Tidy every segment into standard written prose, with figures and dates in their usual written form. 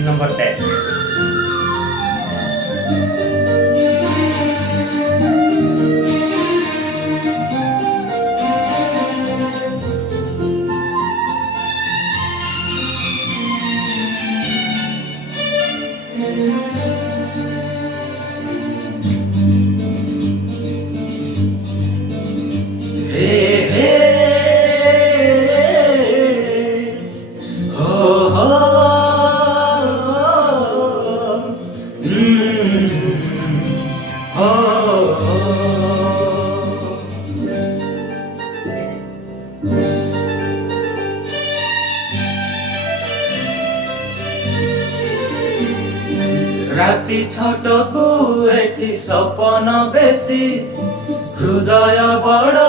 3 নম্বর ট্যাগ। রাতি ছোটকু এটি সপন বেশি, হৃদয় বড়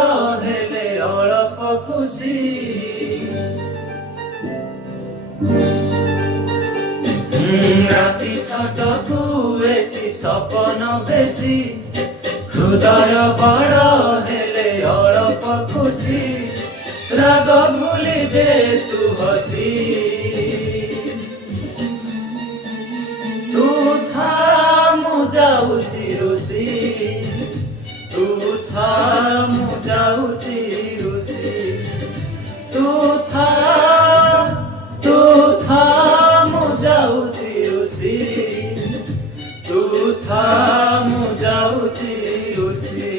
হেলে অল্প খুশি। রাতি ছোটকু এটি সপন বেশি, হৃদয় বড় হেলে অল্প খুশি। রাগ ভুলি দে তু হসি, তু থামু যাউছি রুষি, তু থামু যাউছি রুষি। তু থামু যাউছি রুষি, তু থামু যাউছি রুষি।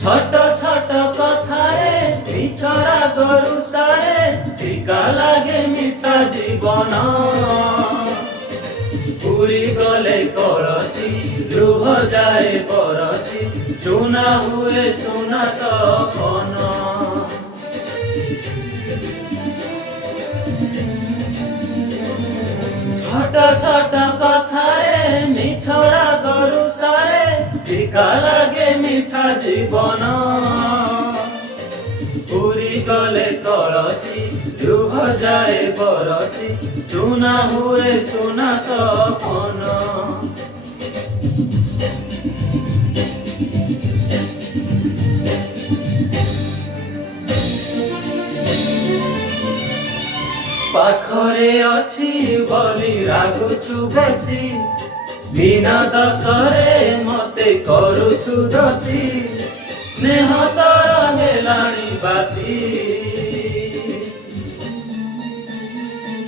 ছোট ছোট কথারে বিছরা গরু সারে, ফিকা লাগে মিঠা জীবন। পুরি গলে কলসি লুহ যায় বরসি, চুনা হুয়ে সোনা সপন। ছোট ছোট কথারে মিছরা গরু সারে, ফিকা লাগে মিঠা জীবন। পুরি গলে কলসি লুহ যায় বরসি, চুনা হুয়ে সোনা সপন। পাখরে অছি বলি রাগুছু বসি, বিনা দশরে মতে করুছু দোষী। স্নেহ তর হেলাଣି বাসি,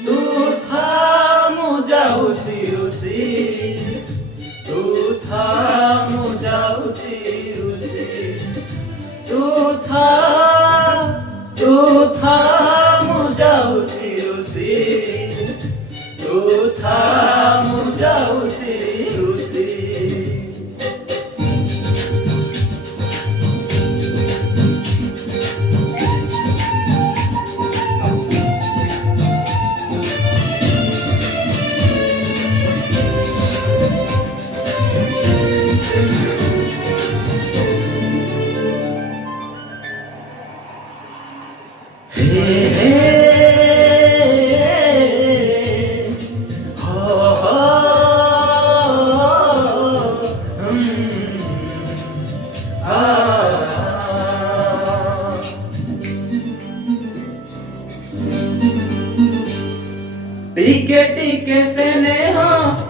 তু থামু যাউছি রুষি, তু থামু যাউছি রুষি। তু থামু যাউছি রুষি, তু থামু যাউছি রুষি। টিকে টিকে সেনে